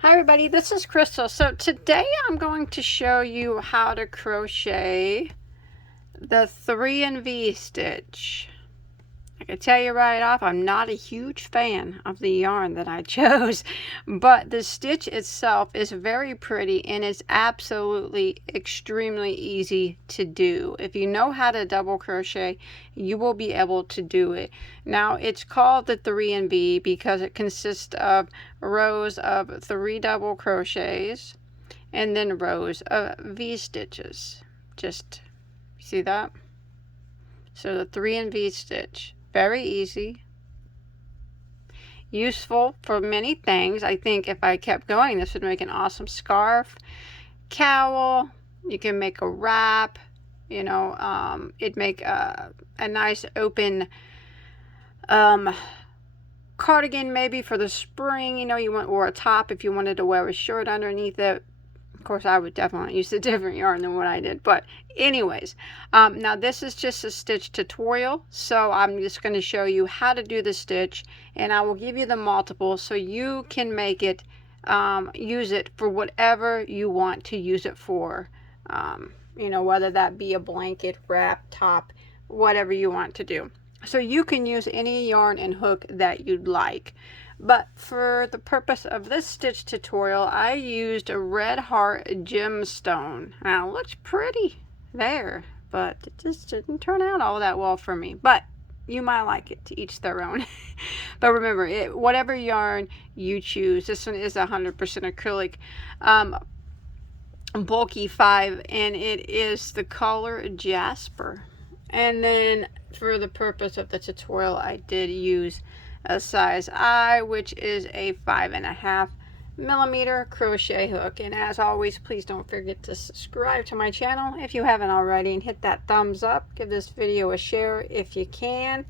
Hi everybody, this is Crystal. So today I'm going to show you how to crochet the 3 and V stitch. I can tell you right off, I'm not a huge fan of the yarn that I chose, but the stitch itself is very pretty and it's absolutely extremely easy to do. If you know how to double crochet, you will be able to do it. Now it's called the 3 and V because it consists of rows of 3 double crochets and then rows of V stitches. Just see that? So the 3 and V stitch. Very easy, useful for many things. I think if I kept going, this would make an awesome scarf, cowl. You can make a wrap, it'd make a nice open cardigan maybe for the spring. You want, or a top if you wanted to wear a shirt underneath it. Of course, I would definitely use a different yarn than what I did. But anyways, now this is just a stitch tutorial. So I'm just going to show you how to do the stitch. And I will give you the multiple so you can make it, use it for whatever you want to use it for. Whether that be a blanket, wrap, top, whatever you want to do. So you can use any yarn and hook that you'd like. But for the purpose of this stitch tutorial, I used a red heart gemstone. Now it looks pretty there, but it just didn't turn out all that well for me. But you might like it, to each their own. But remember, whatever yarn you choose, this one is 100% acrylic, bulky 5, and it is the color Jasper. And then for the purpose of the tutorial, I did use a size I, which is a 5.5 millimeter crochet hook. And as always, please don't forget to subscribe to my channel if you haven't already, and hit that thumbs up. Give this video a share if you can,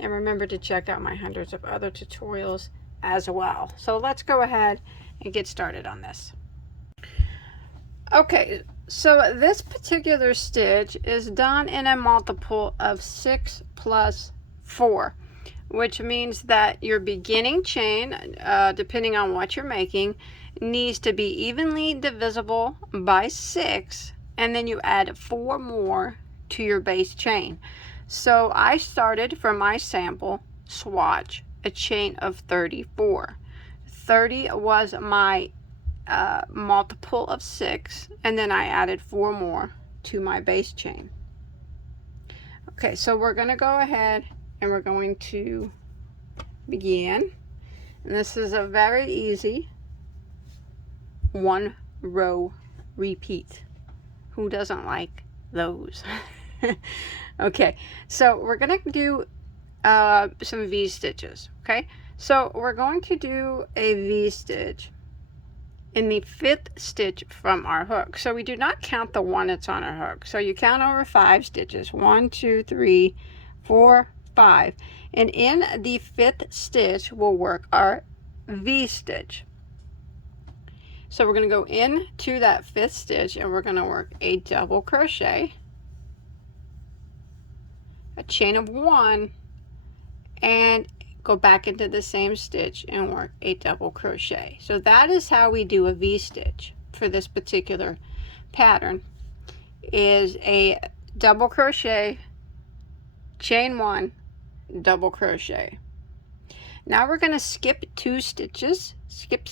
and remember to check out my hundreds of other tutorials as well. So let's go ahead and get started on this. Okay, so this particular stitch is done in a multiple of 6 plus 4, which means that your beginning chain, depending on what you're making, needs to be evenly divisible by 6, and then you add 4 more to your base chain. So I started from my sample swatch a chain of 34. 30 was my multiple of 6, and then I added 4 more to my base chain. Okay, so we're going to go ahead and we're going to begin, and this is a very easy 1 row repeat. Who doesn't like those? Okay, so we're gonna do some V stitches. Okay, so we're going to do a V stitch in the 5th stitch from our hook. So we do not count the one that's on our hook, so you count over 5 stitches. 1, 2, 3, 4, 5, and in the 5th stitch we'll work our V stitch. So we're going to go into that 5th stitch and we're going to work a double crochet, a chain of 1, and go back into the same stitch and work a double crochet. So that is how we do a V stitch for this particular pattern, is a double crochet, chain 1, double crochet. Now we're going to skip 2 stitches, skip,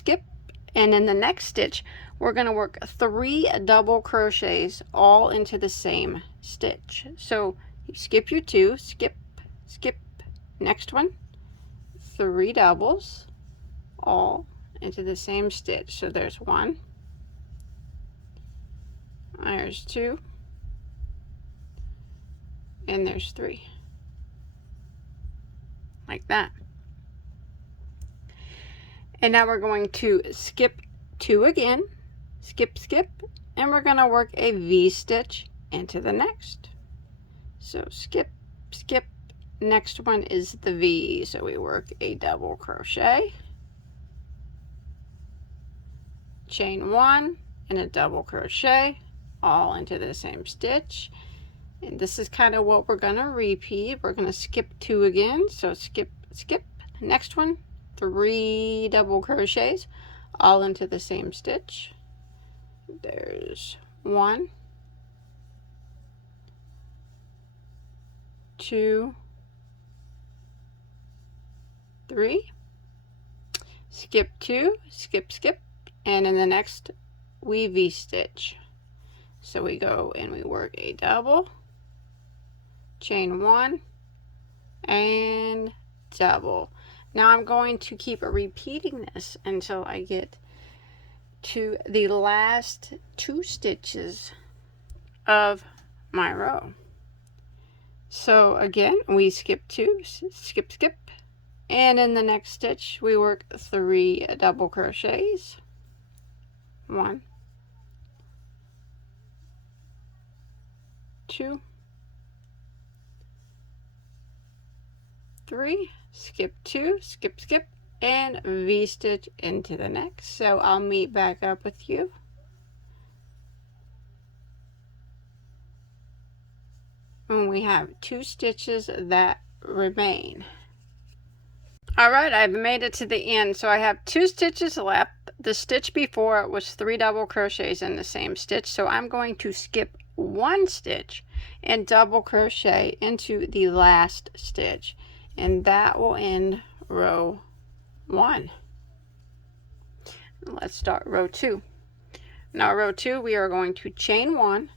and in the next stitch we're going to work 3 double crochets all into the same stitch. So you skip your 2, skip, next one, 3 doubles all into the same stitch. So there's 1, there's 2, and there's 3, like that. And now we're going to skip 2 again, skip, and we're going to work a V stitch into the next. So skip, next one is the V, so we work a double crochet, chain 1, and a double crochet all into the same stitch. And this is kind of what we're going to repeat. We're going to skip 2 again, so skip, next one, 3 double crochets all into the same stitch. There's 1, 2, 3, skip 2, skip, skip, and in the next we V-stitch. So we go and we work a double, chain 1, and double. Now I'm going to keep repeating this until I get to the last 2 stitches of my row. So again, we skip 2, skip, skip, and in the next stitch we work 3 double crochets. 1, 2, 3, skip 2, skip, skip, and V-stitch into the next. So I'll meet back up with you when we have 2 stitches that remain. Alright, I've made it to the end, so I have 2 stitches left. The stitch before was 3 double crochets in the same stitch, so I'm going to skip 1 stitch and double crochet into the last stitch, and that will end row 1. Let's start row 2. Now row 2, we are going to chain 1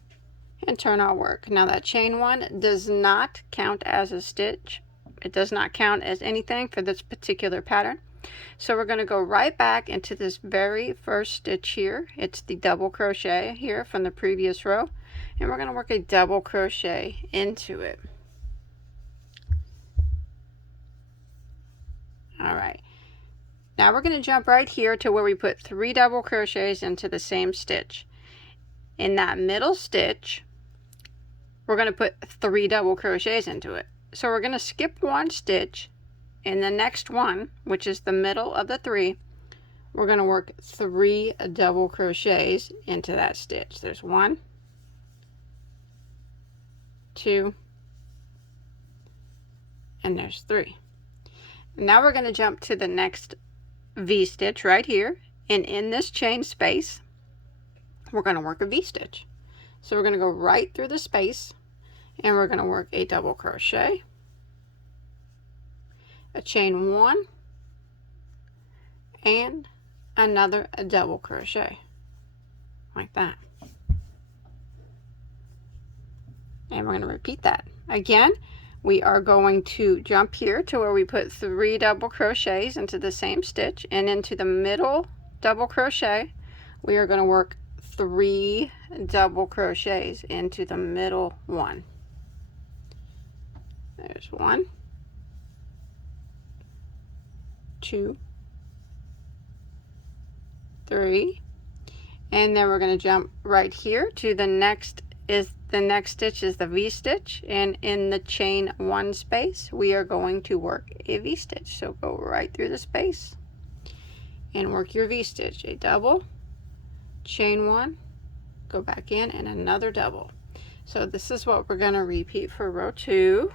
and turn our work. Now that chain 1 does not count as a stitch. It does not count as anything for this particular pattern. So we're going to go right back into this very first stitch here. It's the double crochet here from the previous row, and we're going to work a double crochet into it. Alright, now we're going to jump right here to where we put 3 double crochets into the same stitch. In that middle stitch, we're going to put 3 double crochets into it. So we're going to skip 1 stitch. In the next one, which is the middle of the 3, we're going to work 3 double crochets into that stitch. There's 1, 2, and there's 3. Now we're going to jump to the next V-stitch right here, and in this chain space we're going to work a V-stitch. So we're going to go right through the space, and we're going to work a double crochet, a chain 1, and another double crochet like that. And we're going to repeat that again. We are going to jump here to where we put 3 double crochets into the same stitch, and into the middle double crochet we are going to work 3 double crochets into the middle one. There's 1, 2, 3, and then we're going to jump right here to the next stitch is the V-stitch, and in the chain 1 space we are going to work a V-stitch. So go right through the space and work your V-stitch, a double, chain 1, go back in, and another double. So this is what we're going to repeat for row 2.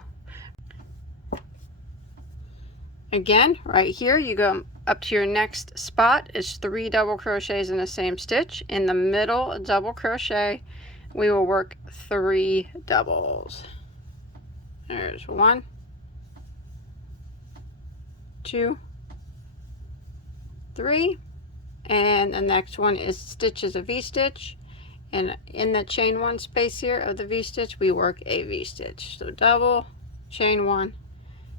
Again, right here you go up to your next spot. It's 3 double crochets in the same stitch. In the middle double crochet we will work 3 doubles. There's 1, 2, 3, and the next one is stitches a V-stitch, and in the chain 1 space here of the V-stitch we work a V-stitch. So double, chain 1,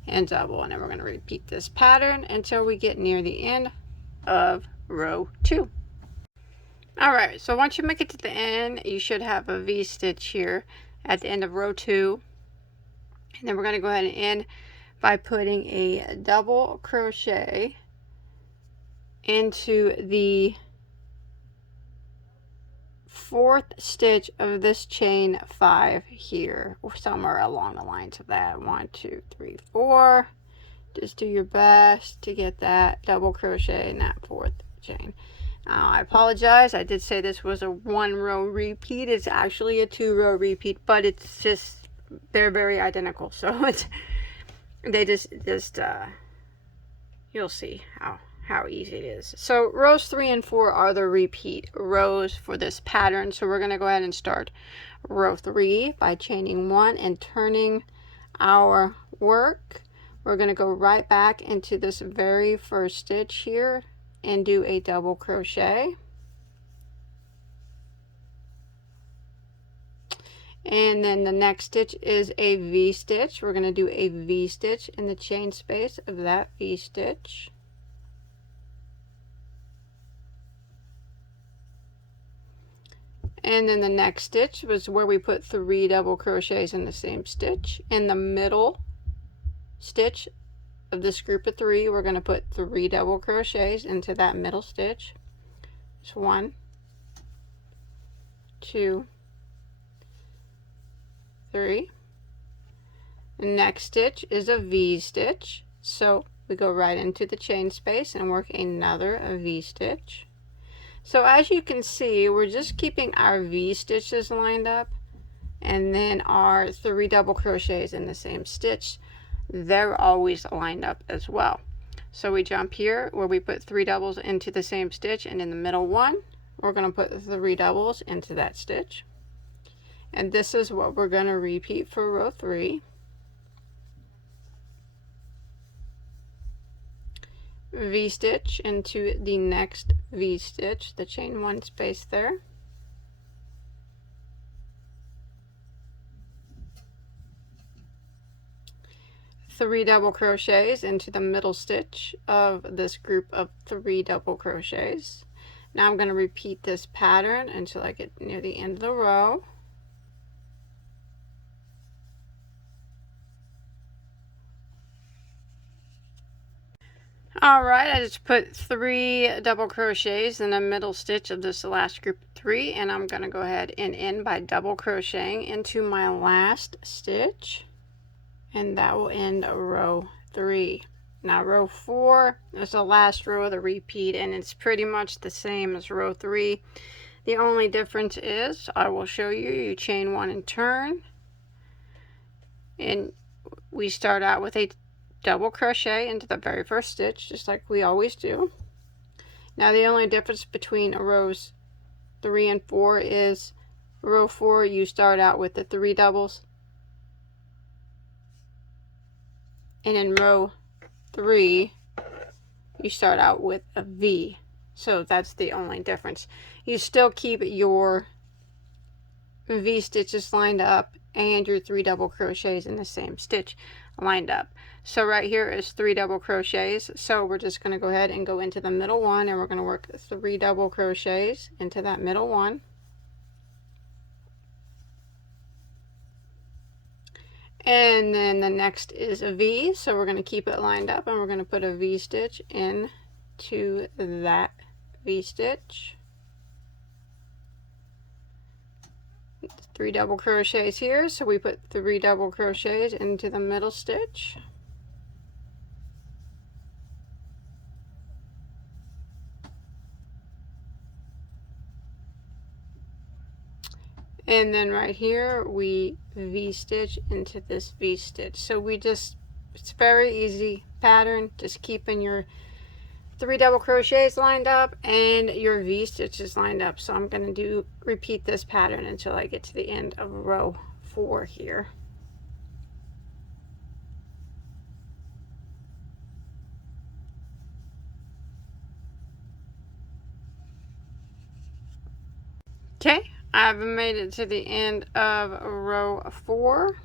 and double, and then we're going to repeat this pattern until we get near the end of row 2. Alright, so once you make it to the end, you should have a V-stitch here at the end of row 2. And then we're going to go ahead and end by putting a double crochet into the 4th stitch of this chain 5 here, or somewhere along the lines of that. 1, 2, 3, 4. Just do your best to get that double crochet in that 4th chain. I apologize, I did say this was a 1-row repeat. It's actually a 2-row repeat, but it's just, they're very identical, so it's, they just you'll see how easy it is. So rows 3 and 4 are the repeat rows for this pattern. So we're going to go ahead and start row 3 by chaining 1 and turning our work. We're going to go right back into this very first stitch here and do a double crochet. And then the next stitch is a V stitch. We're going to do a V stitch in the chain space of that V stitch. And then the next stitch was where we put 3 double crochets in the same stitch. In the middle stitch of this group of 3, we're going to put 3 double crochets into that middle stitch. It's 1, 2, 3. The next stitch is a V stitch. So we go right into the chain space and work another V stitch. So as you can see, we're just keeping our V stitches lined up, and then our 3 double crochets in the same stitch, they're always lined up as well. So we jump here where we put 3 doubles into the same stitch, and in the middle one, we're going to put 3 doubles into that stitch. And this is what we're going to repeat for row 3. V stitch into the next V stitch, the chain 1 space there. Three double crochets into the middle stitch of this group of 3 double crochets. Now I'm going to repeat this pattern until I get near the end of the row. Alright, I just put 3 double crochets in the middle stitch of this last group of 3, and I'm going to go ahead and end by double crocheting into my last stitch, and that will end row 3. Now row 4 is the last row of the repeat, and it's pretty much the same as row 3. The only difference is, I will show you, you chain 1 and turn, and we start out with a double crochet into the very first stitch, just like we always do. Now the only difference between rows 3 and 4 is row 4 you start out with the 3 doubles, and in row 3 you start out with a V. So that's the only difference. You still keep your V stitches lined up and your 3 double crochets in the same stitch lined up. So right here is 3 double crochets, so we're just going to go ahead and go into the middle one, and we're going to work 3 double crochets into that middle one. And then the next is a V, so we're going to keep it lined up, and we're going to put a V stitch into that V stitch. 3 double crochets here, so we put 3 double crochets into the middle stitch. And then right here we V stitch into this V stitch. So we just, it's very easy pattern, just keeping your 3 double crochets lined up and your V stitches lined up. So I'm going to repeat this pattern until I get to the end of row 4 here. Okay, I've made it to the end of row 4,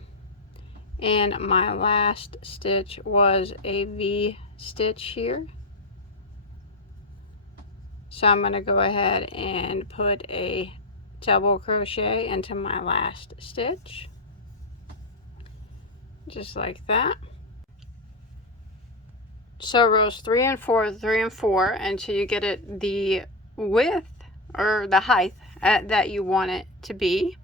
and my last stitch was a V stitch here. So I'm going to go ahead and put a double crochet into my last stitch, just like that. So rows 3 and 4, 3 and 4, until you get it the width or the height that you want it to be.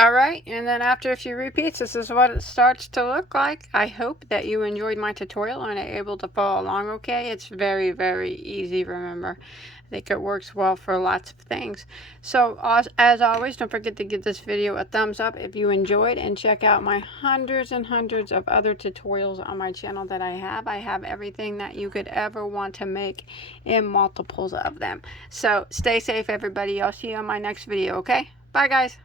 Alright, and then after a few repeats, this is what it starts to look like. I hope that you enjoyed my tutorial and are able to follow along okay. It's very, very easy, remember. I think it works well for lots of things. So, as always, don't forget to give this video a thumbs up if you enjoyed, and check out my hundreds and hundreds of other tutorials on my channel that I have. I have everything that you could ever want to make in multiples of them. So, stay safe, everybody. I'll see you on my next video, okay? Bye, guys.